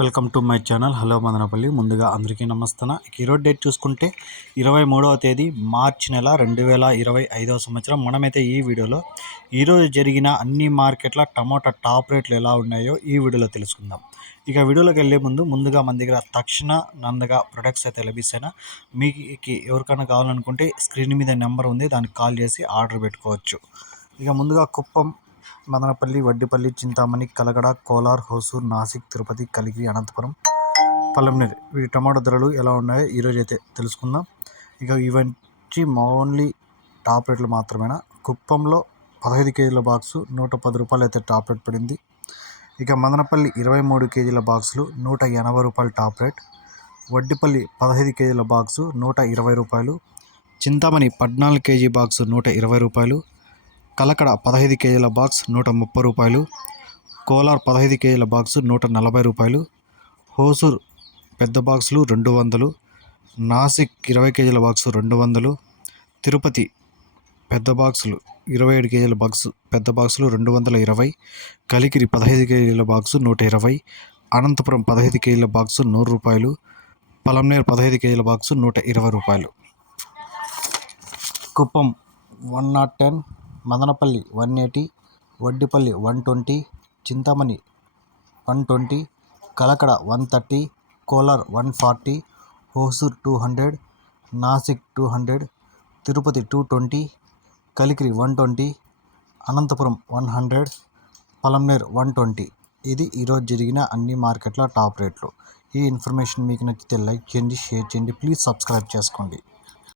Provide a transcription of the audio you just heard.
Welcome to my channel. Hello Madanapalli. ముందుగా అందరికీ నమస్తన. ఈరోజు డేట్ చూసుకుంటే ఇరవై మూడవ తేదీ మార్చి నెల రెండు వేల ఇరవై ఐదవ సంవత్సరం. మనమైతే ఈ వీడియోలో ఈరోజు జరిగిన అన్ని మార్కెట్ల టమోటా టాప్ రేట్లు ఎలా ఉన్నాయో ఈ వీడియోలో తెలుసుకుందాం. ఇక వీడియోలోకి వెళ్ళే ముందు ముందుగా మన దగ్గర తక్షణ నందగా ప్రొడక్ట్స్ అయితే లభిస్తాయినా. మీకు ఎవరికైనా కావాలనుకుంటే స్క్రీన్ మీద నెంబర్ ఉంది దానికి కాల్ చేసి ఆర్డర్ పెట్టుకోవచ్చు. ఇక ముందుగా కుప్పం మదనపల్లి వడ్డిపల్లి చింతామణి కలగడ కోలార్ హోసూర్ నాసిక్ తిరుపతి కలిగి అనంతపురం పల్లెమనేరు వీటి టమాటో ధరలు ఎలా ఉన్నాయో ఈరోజు అయితే తెలుసుకుందాం. ఇక ఇవన్నీ ఓన్లీ టాప్ రేట్లు మాత్రమేనా? కుప్పంలో పదహైదు కేజీల బాక్సు నూట పది రూపాయలు అయితే టాప్ రేట్ పడింది. ఇక మదనపల్లి ఇరవై మూడు కేజీల బాక్సులు నూట ఎనభై రూపాయలు టాప్ రేట్. వడ్డిపల్లి పదహైదు కేజీల బాక్సు నూట ఇరవై రూపాయలు. చింతామణి పద్నాలుగు కేజీ బాక్సు నూట ఇరవై రూపాయలు. కలకడ పదహైదు కేజీల బాక్స్ నూట ముప్పై రూపాయలు కోలార్ పదహైదు కేజీల బాక్సు నూట నలభై రూపాయలు హోసూర్ పెద్ద బాక్సులు రెండు వందలు నాసిక్ ఇరవై కేజీల బాక్సు రెండు వందలు తిరుపతి పెద్ద బాక్సులు ఇరవై ఏడు కేజీల బాక్సు పెద్ద బాక్సులు రెండు వందల ఇరవై కలికిరి పదహైదు కేజీల బాక్సు నూట ఇరవై అనంతపురం పదహైదు కేజీల బాక్సు నూరు రూపాయలు పలంనేరు పదహైదు కేజీల బాక్సు నూట ఇరవై రూపాయలు. Kuppam one nought ten Madanapalli one eighty Vaddipalli one twenty Chintamani one twenty Kalakada one thirty Kolar one forty Hosur two hundred Nashik two hundred Tirupati two twenty Kalikiri one twenty Anantapuram one hundred Palamaner one twenty ఇది ఈరోజు జరిగిన అన్ని మార్కెట్ల top రేట్లు. ఈ information మీకు నచ్చితే like చేయండి షేర్ చేయండి ప్లీజ్ సబ్స్క్రైబ్ చేసుకోండి.